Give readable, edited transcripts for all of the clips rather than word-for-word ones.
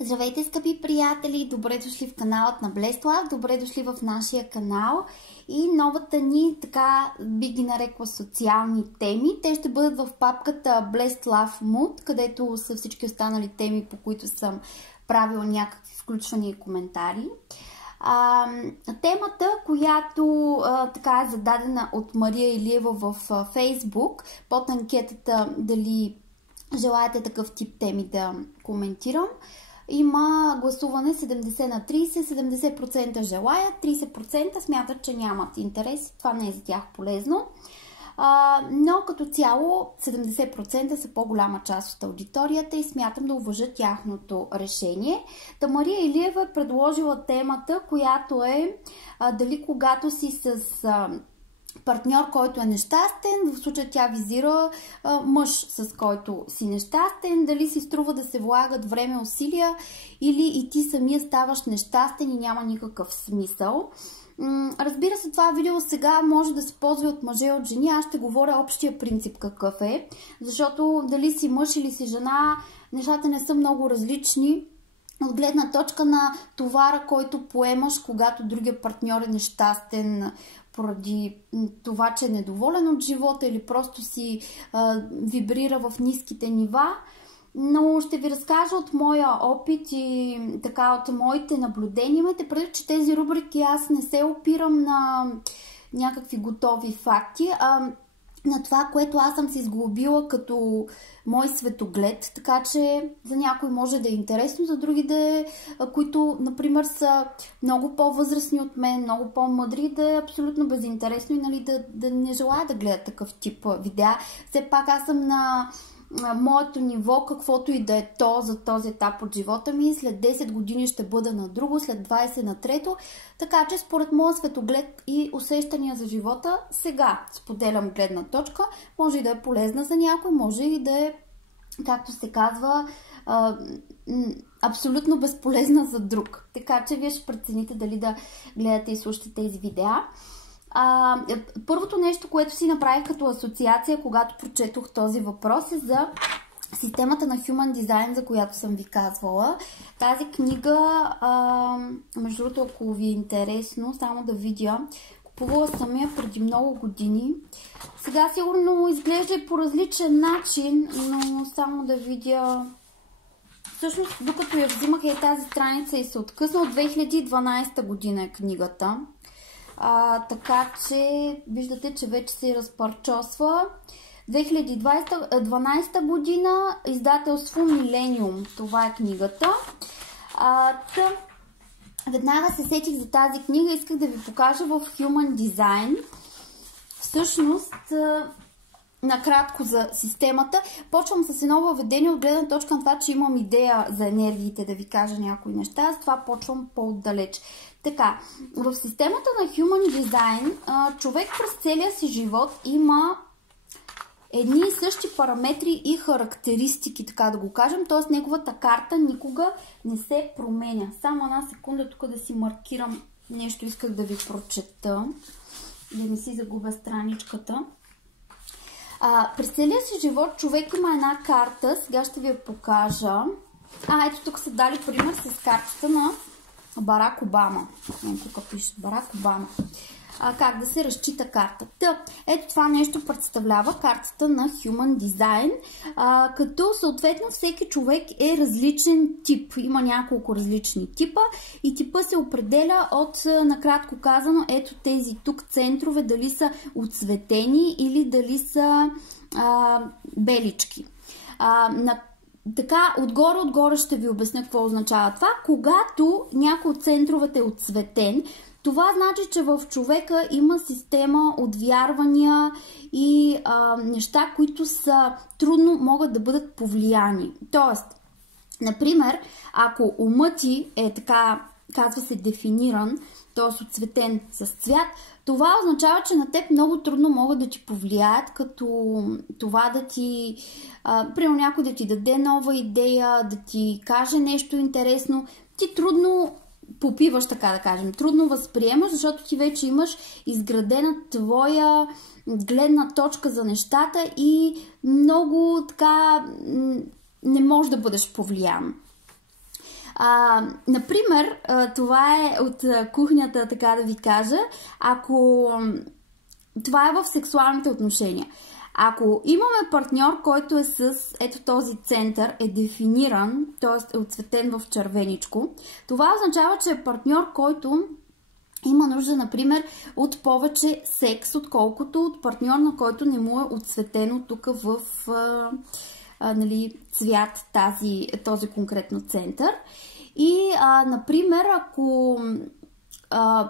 Здравейте, скъпи приятели! Добре дошли в каналът на Blessed Love, добре дошли в нашия канал и новата ни, така би ги нарекла, социални теми. Те ще бъдат в папката Blessed Love Mood, където са всички останали теми, по които съм правила някакви включвания и коментари. Темата, която така е зададена от Мария Илиева в Фейсбук, под анкетата дали желаете такъв тип теми да коментирам, има гласуване 70 на 30, 70% желаят, 30% смятат, че нямат интерес, това не е за тях полезно. Но като цяло 70% са по-голяма част от аудиторията и смятам да уважа тяхното решение. Та Мария Илиева е предложила темата, която е дали когато си с партньор, който е нещастен, в случая тя визира мъж, с който си нещастен, дали си струва да се влагат време, усилия или и ти самия ставаш нещастен и няма никакъв смисъл. Разбира се, това видео сега може да се ползва от мъже и от жени. Аз ще говоря общия принцип какъв е, защото дали си мъж или си жена, нещата не са много различни от гледна точка на товара, който поемаш, когато другия партньор е нещастен поради това, че е недоволен от живота или просто си вибрира в ниските нива. Но ще ви разкажа от моя опит и така от моите наблюдения. Имайте предвид, че тези рубрики аз не се опирам на някакви готови факти, а на това, което аз съм се изглобила като мой светоглед, така че за някой може да е интересно, за други да е, които, например, са много по-възрастни от мен, много по-мъдри, да е абсолютно безинтересно и нали, да не желая да гледат такъв тип видеа. Все пак аз съм на моето ниво, каквото и да е то за този етап от живота ми. След 10 години ще бъда на друго, след 20 на трето. Така че според моя светоглед и усещания за живота, сега споделям гледна точка. Може и да е полезна за някой, може и да е, както се казва, абсолютно безполезна за друг. Така че вие ще прецените дали да гледате и слушате тези видеа. Първото нещо, което си направих като асоциация, когато прочетох този въпрос, е за системата на Human Design, за която съм ви казвала. Тази книга, между другото, ако ви е интересно, само да видя, купувала съм я преди много години. Сега сигурно изглежда и по различен начин, но само да видя. Всъщност, докато я взимах, тази страница и се откъсна, от 2012 година е книгата. Така че виждате, че вече се разпарчосва. 2012 година, издателство Милениум. Това е книгата. Веднага се сетих за тази книга, исках да ви покажа в Human Design. Всъщност, накратко за системата. Почвам с едно въведение от гледна точка на това, че имам идея за енергиите, да ви кажа някои неща. С това почвам по-отдалеч. Така, в системата на Human Design човек през целия си живот има едни и същи параметри и характеристики, така да го кажем. Т.е. неговата карта никога не се променя. Само една секунда тук да си маркирам нещо, исках да ви прочета, да не си загубя страничката. През целия си живот човек има една карта, сега ще ви я покажа. Ето тук са дали пример с картата на Барак Обама. Тук пише Барак Обама. Как да се разчита картата. Ето това нещо представлява картата на Human Design, като съответно всеки човек е различен тип. Има няколко различни типа и типа се определя от, накратко казано, ето тези тук центрове, дали са отцветени или дали са белички. Така, отгоре ще ви обясня какво означава това. Когато някой от центровете е отцветен, това значи, че в човека има система от вярвания и неща, които са трудно могат да бъдат повлияни. Тоест, например, ако умът ти е така, казва се, дефиниран, т.е. отцветен с цвят, това означава, че на теб много трудно могат да ти повлияят, като това да ти, примерно някой да ти даде нова идея, да ти каже нещо интересно, ти трудно попиваш, така да кажем, трудно възприемаш, защото ти вече имаш изградена твоя гледна точка за нещата и много така не можеш да бъдеш повлиян. Например, това е от кухнята, така да ви кажа, ако това е в сексуалните отношения. Ако имаме партньор, който е с ето този център, е дефиниран, т.е. е отцветен в червеничко, това означава, че е партньор, който има нужда, например, от повече секс, отколкото от партньор, на който не му е отцветено тук в цвят този конкретно център. И, например, ако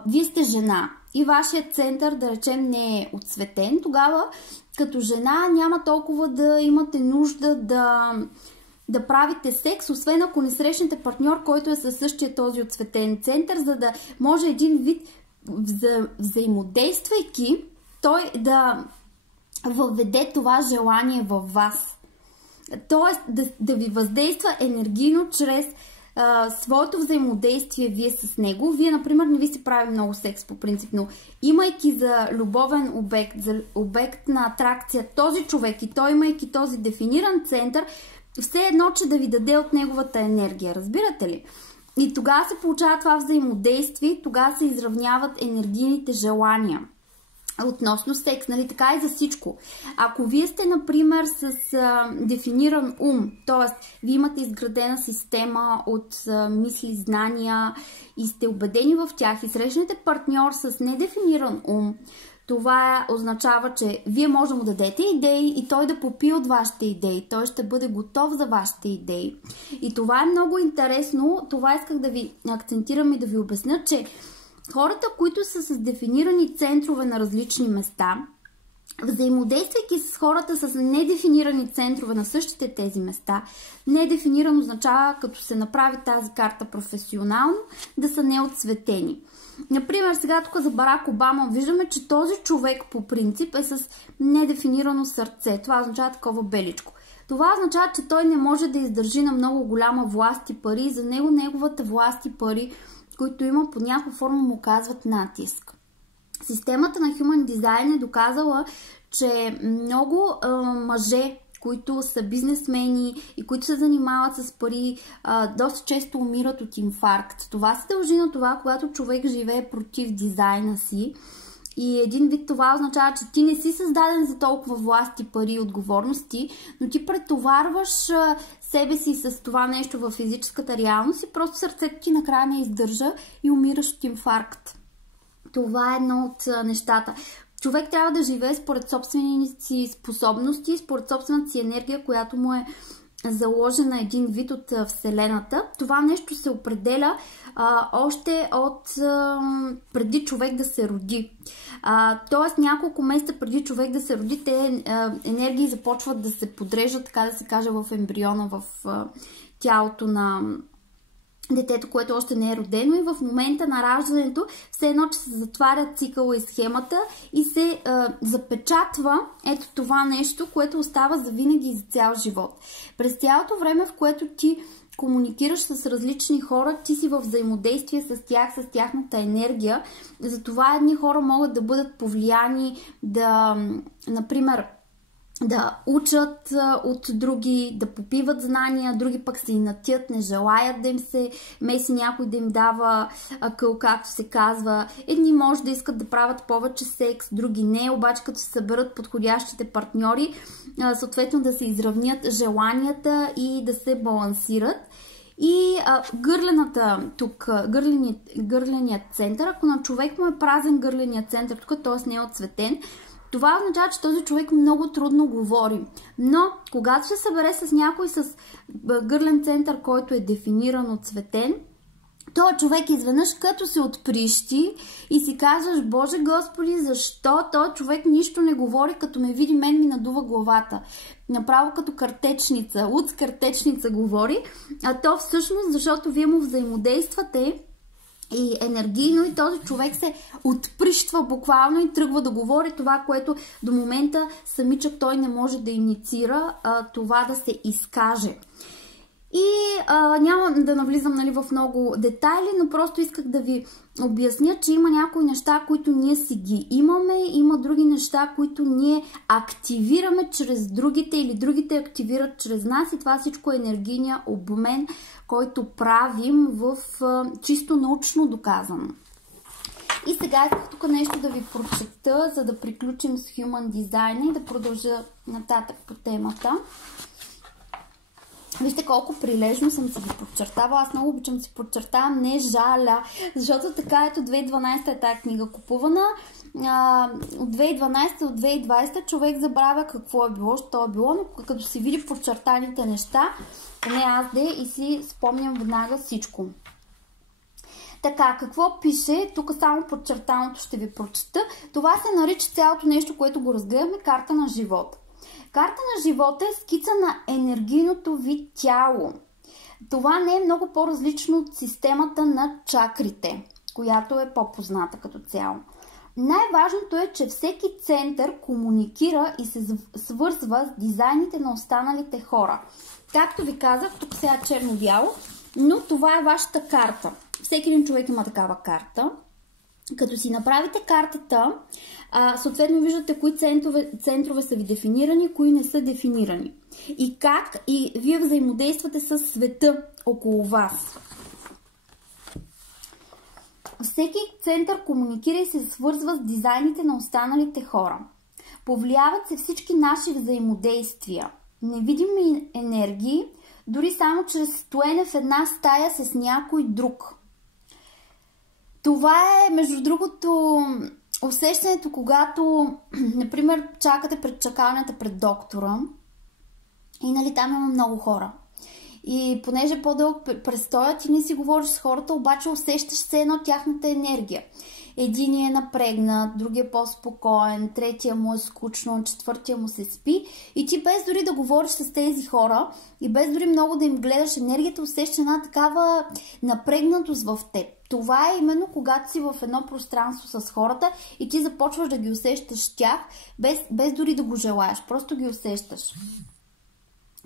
вие сте жена и вашият център, да речем, не е отцветен, тогава като жена няма толкова да имате нужда да правите секс, освен ако не срещнете партньор, който е със същия този отцветен център, за да може един вид взаимодействайки, той да въведе това желание във вас. Тоест да ви въздейства енергийно чрез своето взаимодействие вие с него. Вие, например, не ви се прави много секс по принцип, но имайки за любовен обект, за обект на атракция този човек и той имайки този дефиниран център, все едно, че да ви даде от неговата енергия. Разбирате ли? И тогава се получава това взаимодействие, тогава се изравняват енергийните желания относно секс, нали, така и за всичко. Ако вие сте, например, с дефиниран ум, т.е. вие имате изградена система от мисли, знания и сте убедени в тях и срещнете партньор с недефиниран ум, това означава, че вие може да му дадете идеи и той да попие от вашите идеи. Той ще бъде готов за вашите идеи. И това е много интересно. Това исках да ви акцентирам и да ви обясня, че хората, които са с дефинирани центрове на различни места, взаимодействайки с хората с недефинирани центрове на същите тези места, недефинирано означава, като се направи тази карта професионално, да са неотцветени. Например, сега тук за Барак Обама виждаме, че този човек по принцип е с недефинирано сърце. Това означава такова беличко. Това означава, че той не може да издържи на много голяма власт и пари. За него неговата власт и пари, които има, по някаква форма му оказват натиск. Системата на Human Design е доказала, че много мъже, които са бизнесмени и които се занимават с пари, доста често умират от инфаркт. Това се дължи на това, когато човек живее против дизайна си. И един вид това означава, че ти не си създаден за толкова власт и пари и отговорности, но ти претоварваш себе си с това нещо в физическата реалност и просто сърцето ти накрая не издържа и умираш от инфаркт. Това е едно от нещата. Човек трябва да живее според собствените си способности, според собствената си енергия, която му е заложена един вид от Вселената. Това нещо се определя още от преди човек да се роди. Тоест няколко месеца преди човек да се роди, те енергии започват да се подреждат, така да се каже, в ембриона, в тялото на детето, което още не е родено, и в момента на раждането все едно, че се затваря цикъла и схемата и се запечатва ето това нещо, което остава за винаги и за цял живот. През цялото време, в което ти комуникираш с различни хора, ти си в взаимодействие с тях, с тяхната енергия. Затова едни хора могат да бъдат повлияни да, например, да учат от други, да попиват знания, други пък се инатят, не желаят да им се меси някой, да им дава акъл, както се казва. Едни може да искат да правят повече секс, други не, обаче като се съберат подходящите партньори, съответно да се изравнят желанията и да се балансират. И гърлената тук, гърленият център, ако на човек му е празен гърленият център, тук т.е. не е отцветен, това означава, че този човек много трудно говори. Но, когато се събере с някой с гърлен център, който е дефиниран, отцветен, този човек изведнъж като се отприщи и си казваш: Боже Господи, защо този човек нищо не говори, като ме види, мен ми надува главата. Направо като картечница, луд с картечница говори, а то всъщност, защото вие му взаимодействате и енергийно, и този човек се отприщва буквално и тръгва да говори това, което до момента самичък той не може да инициира, това да се изкаже. И няма да навлизам, нали, в много детайли, но просто исках да ви обясня, че има някои неща, които ние си ги имаме, има други неща, които ние активираме чрез другите или другите активират чрез нас, и това всичко е енергийния обмен, който правим в чисто научно доказано. И сега исках тук нещо да ви прочета, за да приключим с Human Design и да продължа нататък по темата. Вижте колко прилежно съм си ги подчертавала. Аз много обичам да си подчертавам, не жаля, защото така ето 2012 е тая книга купувана. От 2012 до 2020 човек забравя какво е било, що е било, но като си види подчертаните неща, поне аз и си спомням веднага всичко. Така, какво пише? Тук само подчертаното ще ви прочета. Това се нарича цялото нещо, което го разгледаме, карта на живота. Карта на живота е скица на енергийното ви тяло. Това не е много по-различно от системата на чакрите, която е по-позната като цяло. Най-важното е, че всеки център комуникира и се свързва с дизайните на останалите хора. Както ви казах, тук сега е черно-бяло, но това е вашата карта. Всеки един човек има такава карта. Като си направите картата, съответно виждате кои центрове са ви дефинирани, кои не са дефинирани. И как и вие взаимодействате с света около вас. Всеки център комуникира и се свързва с дизайните на останалите хора. Повлияват се всички наши взаимодействия. Невидими енергии, дори само чрез стоене в една стая с някой друг. Това е, между другото, усещането, когато, например, чакате пред чакалнята пред доктора и, нали, там има много хора. И понеже е по-дълъг престоят и не си говориш с хората, обаче усещаш се едно тяхната енергия. Единият е напрегнат, другия е по-спокоен, третия му е скучно, четвъртия му се спи. И ти без дори да говориш с тези хора и без дори много да им гледаш енергията, усещаш една такава напрегнатост в теб. Това е именно когато си в едно пространство с хората и ти започваш да ги усещаш тях, без дори да го желаеш. Просто ги усещаш.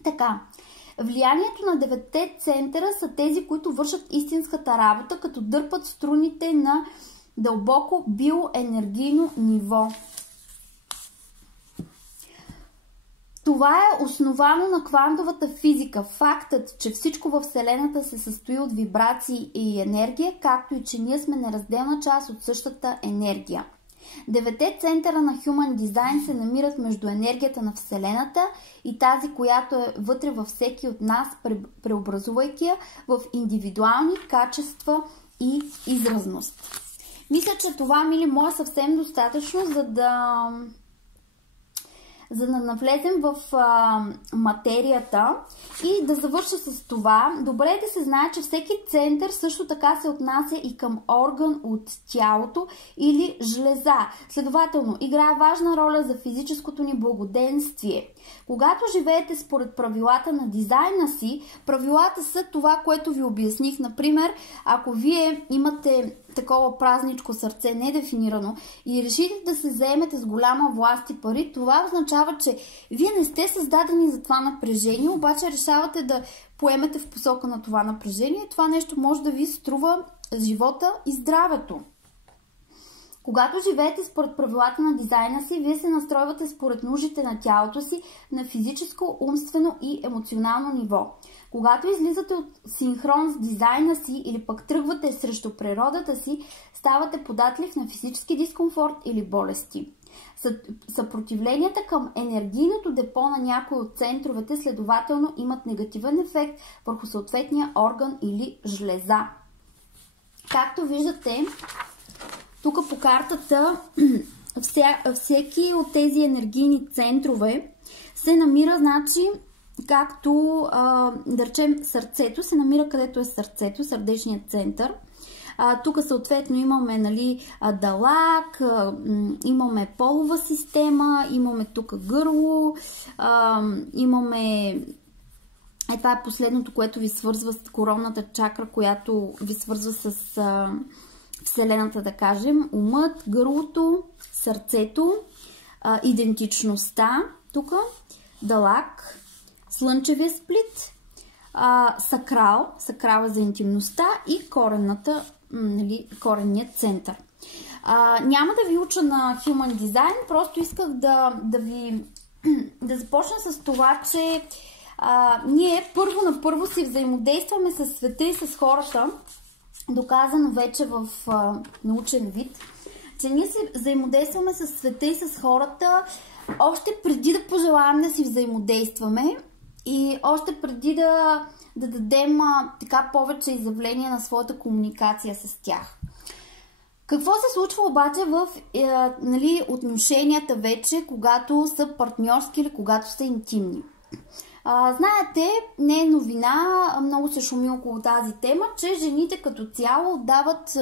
Така. Влиянието на 9 центъра са тези, които вършат истинската работа, като дърпат струните на дълбоко биоенергийно ниво. Това е основано на квантовата физика. Фактът, че всичко във Вселената се състои от вибрации и енергия, както и че ние сме неразделна част от същата енергия. 9 центъра на Human Design се намират между енергията на Вселената и тази, която е вътре във всеки от нас, преобразувайки я в индивидуални качества и изразност. Мисля, че това, мили мои, е съвсем достатъчно, за да навлезем в материята и да завърша с това. Добре е да се знае, че всеки център също така се отнася и към орган от тялото или жлеза. Следователно, играе важна роля за физическото ни благоденствие. Когато живеете според правилата на дизайна си, правилата са това, което ви обясних. Например, ако вие имате такова празничко сърце, недефинирано, и решите да се заемете с голяма власт и пари, това означава, че вие не сте създадени за това напрежение, обаче решавате да поемете в посока на това напрежение. Това нещо може да ви струва живота и здравето. Когато живеете според правилата на дизайна си, вие се настройвате според нуждите на тялото си на физическо, умствено и емоционално ниво. Когато излизате от синхрон с дизайна си или пък тръгвате срещу природата си, ставате податлив на физически дискомфорт или болести. Съпротивленията към енергийното депо на някои от центровете следователно имат негативен ефект върху съответния орган или жлеза. Както виждате, тук по картата всеки от тези енергийни центрове се намира, значи, както, да речем, сърцето се намира където е сърцето, сърдечният център. Тук съответно имаме, нали, далак, имаме полова система, имаме тук гърло, имаме... това е последното, което ви свързва с коронната чакра, която ви свързва с Вселената, да кажем. Умът, гърлото, сърцето, идентичността, тук, далак, слънчевия сплит, сакрал е за интимността и коренният център. Няма да ви уча на Human Design, просто исках да започна с това, че ние първо си взаимодействаме с света и с хората, доказано вече в научен вид, че ние си взаимодействаме с света и с хората още преди да пожелаем да си взаимодействаме и още преди да дадем така повече изявление на своята комуникация с тях. Какво се случва обаче в отношенията вече, когато са партньорски или когато са интимни? Знаете, не е новина, много се шуми около тази тема, че жените като цяло дават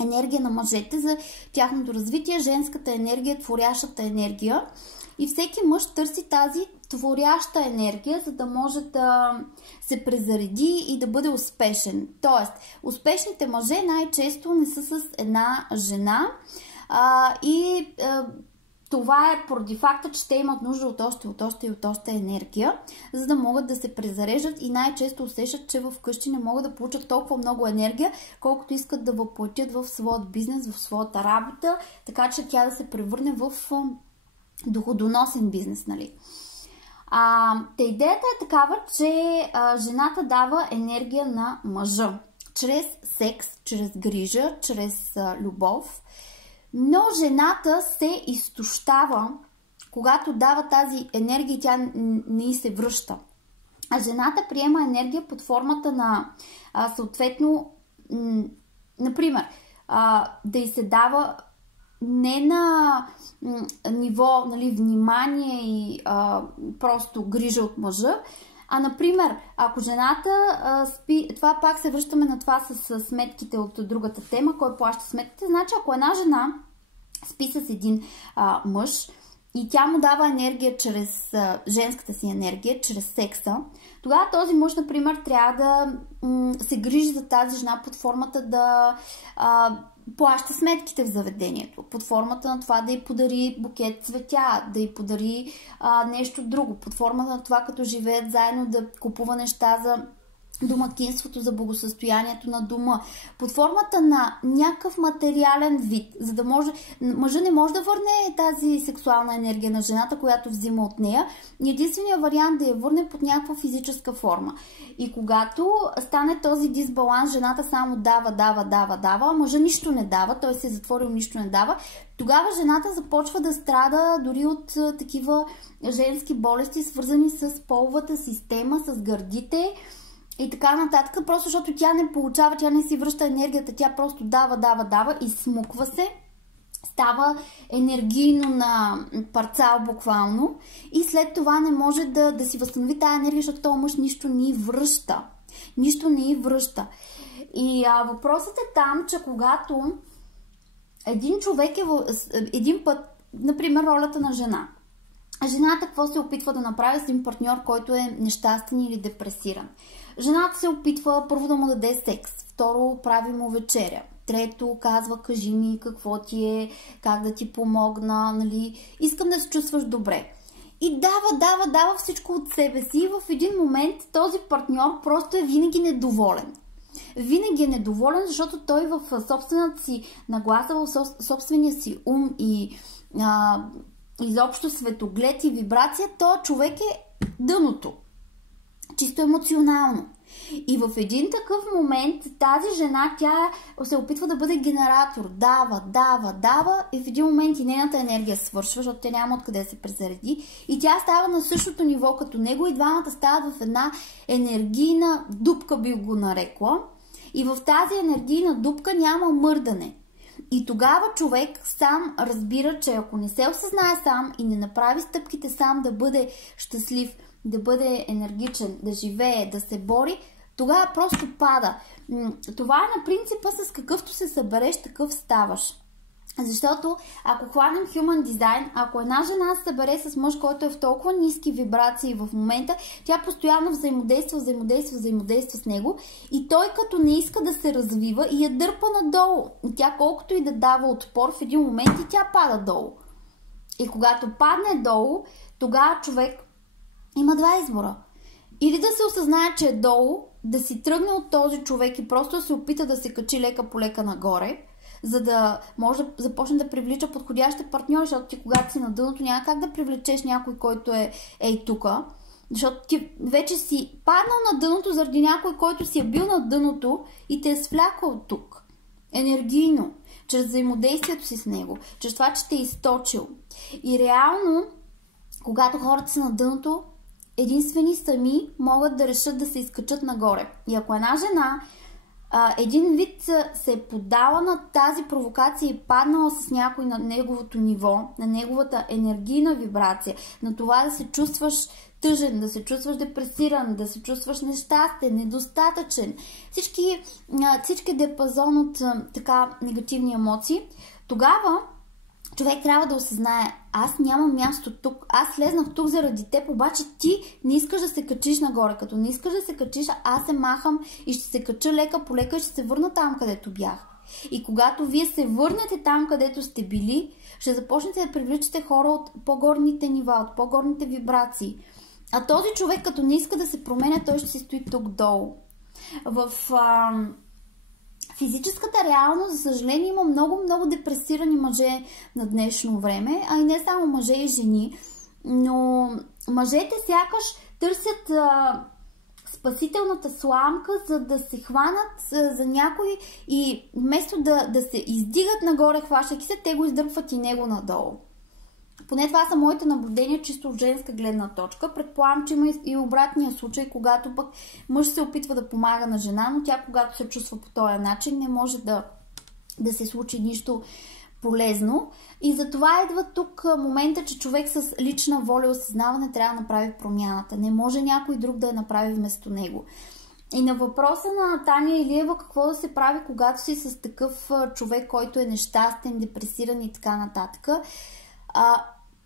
енергия на мъжете за тяхното развитие, женската енергия, творящата енергия. И всеки мъж търси тази творяща енергия, за да може да се презареди и да бъде успешен. Тоест, успешните мъже най-често не са с една жена това е поради факта, че те имат нужда от още енергия, за да могат да се презареждат и най-често усещат, че вкъщи не могат да получат толкова много енергия, колкото искат да въплатят в своят бизнес, в своята работа, така че тя да се превърне в доходоносен бизнес, нали? Идеята е такава, че жената дава енергия на мъжа чрез секс, чрез грижа, чрез любов, но жената се изтощава, когато дава тази енергия и тя не й се връща. А жената приема енергия под формата на съответно, например, да й се дава не на ниво внимание и просто грижа от мъжа, а например, ако жената спи, това пак се връщаме на това с сметките от другата тема, кой плаща сметките, значи ако една жена спи с един мъж и тя му дава енергия чрез женската си енергия, чрез секса, тогава този мъж, например, трябва да се грижи за тази жена под формата да плаща сметките в заведението, под формата на това да й подари букет цветя, да й подари нещо друго, под формата на това, като живеят заедно, да купува неща за домакинството, за благосъстоянието на дома, под формата на някакъв материален вид, за да може, мъжа не може да върне тази сексуална енергия на жената, която взима от нея, и единственият вариант да я върне под някаква физическа форма. И когато стане този дисбаланс, жената само дава, мъжа нищо не дава, той се е затворил, нищо не дава, тогава жената започва да страда дори от такива женски болести, свързани с половата система, с гърдите и така нататък, просто защото тя не получава, тя не си връща енергията, тя просто дава и смуква се, става енергийно на парцал буквално и след това не може да си възстанови тази енергия, защото този мъж нищо не й връща. Нищо не й връща. И въпросът е там, че когато един човек един път, например, ролята на жена. Жената какво се опитва да направи с един партньор, който е нещастен или депресиран? Жената се опитва първо да му даде секс, второ прави му вечеря, трето казва кажи ми какво ти е, как да ти помогна, нали, искам да се чувстваш добре. И дава всичко от себе си и в един момент този партньор просто е винаги недоволен. Винаги е недоволен, защото той в собствената си нагласа, в собствения си ум и изобщо светоглед и вибрация, то човек е дъното. Чисто емоционално. И в един такъв момент тази жена, тя се опитва да бъде генератор. Дава и в един момент и нейната енергия свършва, защото тя няма откъде да се презареди. И тя става на същото ниво като него и двамата стават в една енергийна дупка, би го нарекла. И в тази енергийна дупка няма мърдане. И тогава човек сам разбира, че ако не се осъзнае сам и не направи стъпките сам да бъде щастлив, да бъде енергичен, да живее, да се бори, тогава просто пада. Това е на принципа с какъвто се събереш, такъв ставаш. Защото ако хванем Human Design, ако една жена се събере с мъж, който е в толкова ниски вибрации в момента, тя постоянно взаимодейства с него и той като не иска да се развива и я дърпа надолу. И тя колкото и да дава отпор, в един момент и тя пада долу. И когато падне долу, тогава човек има два избора. или да се осъзнае, че е долу, да си тръгне от този човек и просто да се опита да се качи лека по лека нагоре, за да може да започне да привлича подходящи партньори, защото ти когато си на дъното няма как да привлечеш някой, който е ей тука, защото ти вече си паднал на дъното заради някой, който си е бил на дъното и те е свлякал тук. Енергийно, чрез взаимодействието си с него, чрез това, че те е източил. И реално, когато хората са на дъното, единствени сами могат да решат да се изкачат нагоре. И ако една жена един вид се е поддала на тази провокация и паднала с някой на неговото ниво, на неговата енергийна вибрация, на това да се чувстваш тъжен, да се чувстваш депресиран, да се чувстваш нещастен, недостатъчен, всички диапазон от така негативни емоции, тогава човек трябва да осъзнае, аз нямам място тук, аз слезнах тук заради теб, обаче ти не искаш да се качиш нагоре. Като не искаш да се качиш, аз се махам и ще се кача лека по лека и ще се върна там, където бях. И когато вие се върнете там, където сте били, ще започнете да привличате хора от по-горните нива, от по-горните вибрации. А този човек, като не иска да се променя, той ще си стои тук долу. В физическата реалност, за съжаление, има много депресирани мъже на днешно време, а и не само мъже и жени, но мъжете сякаш търсят спасителната сламка, за да се хванат за някой и вместо да се издигат нагоре, хващайки се, те го издърпват и него надолу. Поне това са моите наблюдения, чисто от женска гледна точка. Предполагам, че има и обратния случай, когато пък мъж се опитва да помага на жена, но тя, когато се чувства по този начин, не може да се случи нищо полезно. И затова идва тук момента, че човек с лична воля и осъзнаване трябва да направи промяната. Не може някой друг да я направи вместо него. И на въпроса на Таня Илиева какво да се прави, когато си с такъв човек, който е нещастен, депресиран и така нататък.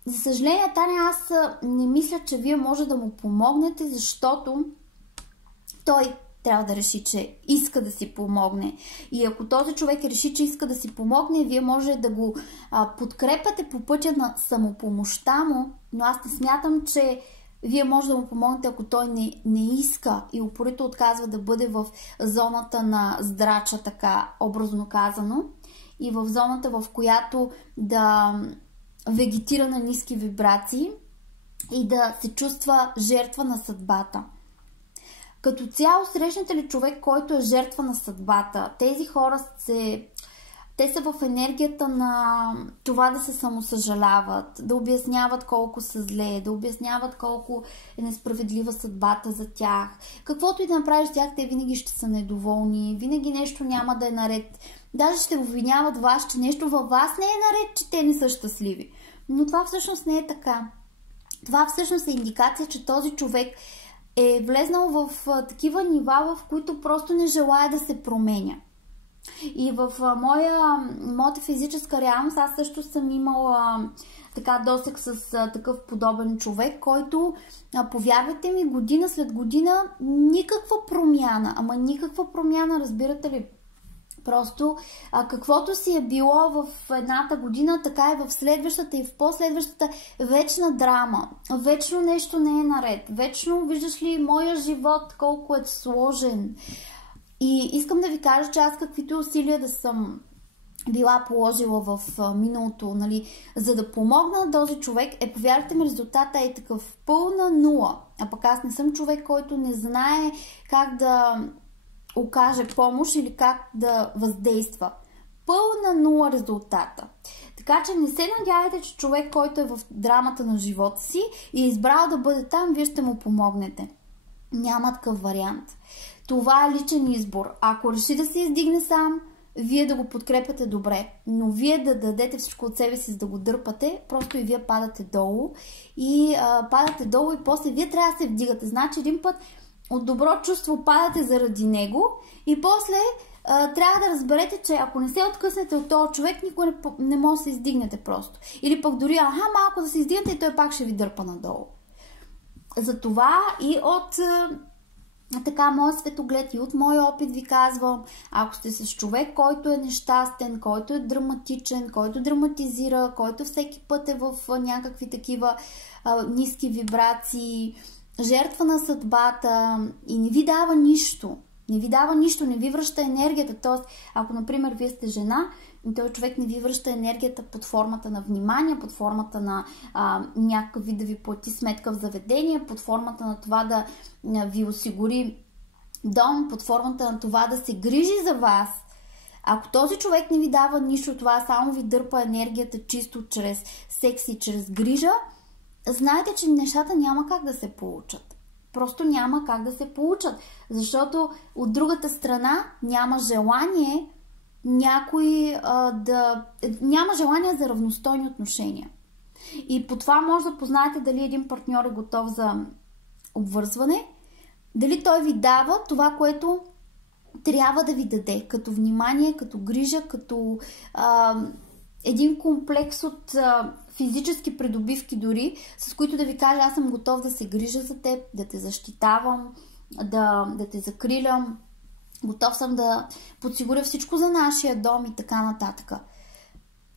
За съжаление, Таня, аз не мисля, че вие може да му помогнете, защото той трябва да реши, че иска да си помогне. И ако този човек реши, че иска да си помогне, вие може да го подкрепяте по пътя на самопомощта му, но аз не смятам, че вие може да му помогнете, ако той не иска и упорито отказва да бъде в зоната на здрача, така образно казано, и в зоната, в която да вегетира на ниски вибрации и да се чувства жертва на съдбата. Като цяло, срещнете ли човек, който е жертва на съдбата? Тези хора те са в енергията на това да се самосъжаляват, да обясняват колко са зле, да обясняват колко е несправедлива съдбата за тях. Каквото и да направиш с тях, те винаги ще са недоволни, винаги нещо няма да е наред. Даже ще обвиняват вас, че нещо във вас не е наред, че те не са щастливи. Но това всъщност не е така. Това всъщност е индикация, че този човек е влезнал в такива нива, в които просто не желая да се променя. И в моята физическа реалност аз също съм имала така досег с такъв подобен човек, който, повярвайте ми, година след година никаква промяна, ама никаква промяна, разбирате ли? Просто каквото си е било в едната година, така и в следващата и в последващата, вечна драма. Вечно нещо не е наред. Вечно, виждаш ли, моя живот колко е сложен. И искам да ви кажа, че аз каквито усилия да съм била положила в миналото, нали, за да помогна на този човек, повярвайте ми, резултата е такъв пълна нула. А пък аз не съм човек, който не знае как да окаже помощ или как да въздейства. Пълна нула резултата. Така че не се надявайте, че човек, който е в драмата на живота си и е избрал да бъде там, вие ще му помогнете. Няма такъв вариант. Това е личен избор. Ако реши да се издигне сам, вие да го подкрепяте добре, но вие да дадете всичко от себе си, за да го дърпате, просто и вие падате долу и после вие трябва да се вдигате. Значи един път от добро чувство падате заради него и после трябва да разберете, че ако не се откъснете от този човек, никой не може да се издигнете просто. Или пък дори малко да се издигнете и той пак ще ви дърпа надолу. Затова и от така моя светоглед и от моя опит ви казвам, ако сте с човек, който е нещастен, който е драматичен, който драматизира, който всеки път е в някакви такива ниски вибрации, жертва на съдбата и не ви дава нищо. Не ви дава нищо, не ви връща енергията. Тоест, ако, например, вие сте жена, и този човек не ви връща енергията под формата на внимание, под формата на някакъв вид да ви плати сметка в заведение, под формата на това да ви осигури дом, под формата на това да се грижи за вас. Ако този човек не ви дава нищо, това само ви дърпа енергията чисто чрез секс и чрез грижа, знаете, че нещата няма как да се получат. Просто няма как да се получат, защото от другата страна няма желание няма желание за равностойни отношения. И по това може да познаете дали един партньор е готов за обвързване, дали той ви дава това, което трябва да ви даде, като внимание, като грижа, като един комплекс от физически придобивки дори, с които да ви кажа, аз съм готов да се грижа за теб, да те защитавам, да те закрилям, готов съм да подсигуря всичко за нашия дом и така нататък.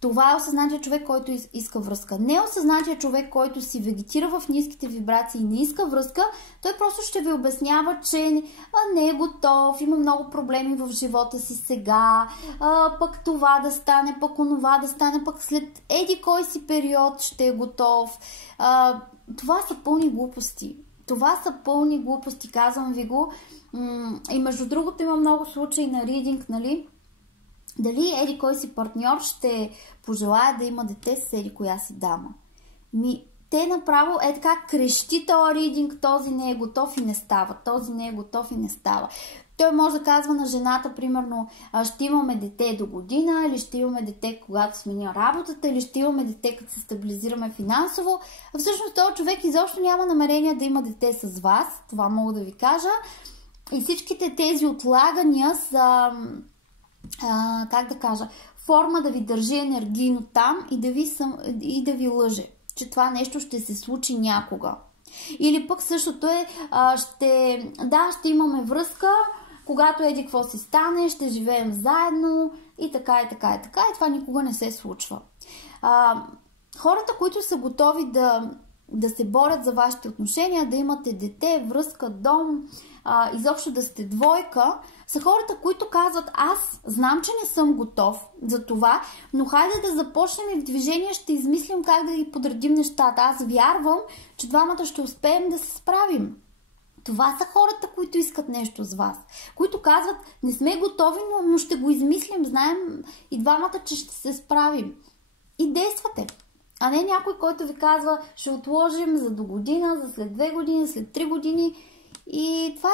Това е осъзнатия човек, който иска връзка. Не е осъзнатия човек, който си вегетира в ниските вибрации и не иска връзка, той просто ще ви обяснява, че не е готов, има много проблеми в живота си сега, пък това да стане, пък онова да стане, пък след еди кой си период ще е готов. Това са пълни глупости. Това са пълни глупости, казвам ви го. И между другото има много случаи на ридинг, нали? Дали еди кой си партньор ще пожелая да има дете с еди коя си дама. Те направо така крещи този ридинг, този не е готов и не става, този не е готов и не става. Той може да казва на жената, примерно, ще имаме дете до година, или ще имаме дете, когато сменя работата, или ще имаме дете, като се стабилизираме финансово. А всъщност този човек изобщо няма намерение да има дете с вас, това мога да ви кажа. И всичките тези отлагания са, форма да ви държи енергийно там и да ви лъже, че това нещо ще се случи някога. Или пък същото е, ще имаме връзка, когато еди какво си стане, ще живеем заедно и така, и така, и така. И това никога не се случва. Хората, които са готови да се борят за вашите отношения, да имате дете, връзка, дом, изобщо да сте двойка, са хората, които казват, аз знам, че не съм готов за това, но хайде да започнем и в движение, ще измислим как да ги подредим нещата. Аз вярвам, че двамата ще успеем да се справим. Това са хората, които искат нещо с вас. Които казват, не сме готови, но ще го измислим, знаем и двамата, че ще се справим. И действате. А не някой, който ви казва, ще отложим за до година, за след 2 години, след 3 години. И това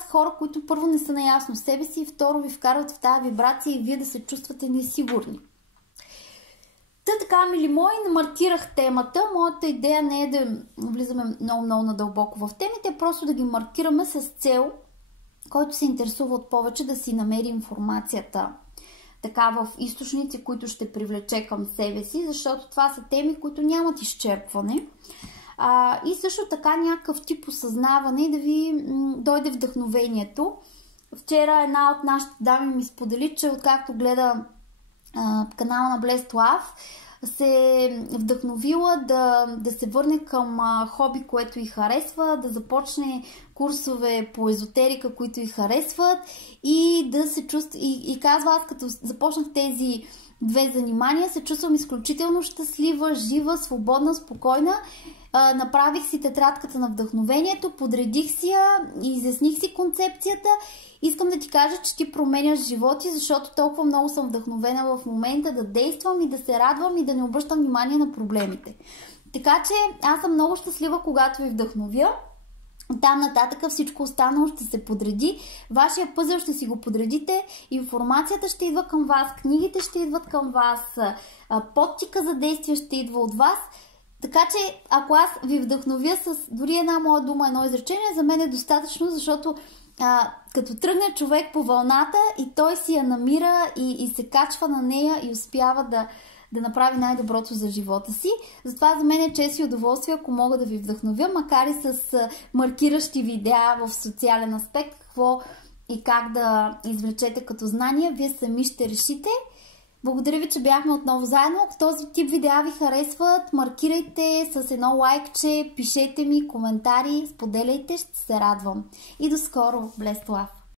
са хора, които първо не са наясно с себе си и второ ви вкарват в тази вибрация и вие да се чувствате несигурни. Така, мили мои, маркирах темата. Моята идея не е да влизаме много надълбоко в темите, просто да ги маркираме с цел, който се интересува от повече, да си намери информацията така в източници, които ще привлече към себе си, защото това са теми, които нямат изчерпване. И също така някакъв тип осъзнаване и да ви дойде вдъхновението. Вчера една от нашите дами ми сподели, че откакто гледа канала на Blessed Love, се вдъхновила да се върне към хоби, което й харесва, да започне курсове по езотерика, които й харесват и да се чувства. И казва, аз като започнах тези 2 занимания, се чувствам изключително щастлива, жива, свободна, спокойна. Направих си тетрадката на вдъхновението, подредих си я, изясних си концепцията. Искам да ти кажа, че ти променяш животи, защото толкова много съм вдъхновена в момента да действам и да се радвам и да не обръщам внимание на проблемите. Така че аз съм много щастлива, когато ви вдъхновя. Там нататък всичко останало ще се подреди. Вашия пъзъл ще си го подредите. Информацията ще идва към вас, книгите ще идват към вас, подтика за действие ще идва от вас. Така че, ако аз ви вдъхновя с дори една моя дума, едно изречение, за мен е достатъчно, защото като тръгне човек по вълната и той си я намира и се качва на нея и успява да направи най-доброто за живота си. Затова за мен е чест и удоволствие, ако мога да ви вдъхновя, макар и с маркиращи видеа в социален аспект, какво и как да извлечете като знания, вие сами ще решите. Благодаря ви, че бяхме отново заедно. Ако този тип видеа ви харесват, маркирайте с едно лайкче, пишете ми коментари, споделяйте, ще се радвам. И до скоро! Blessed Love!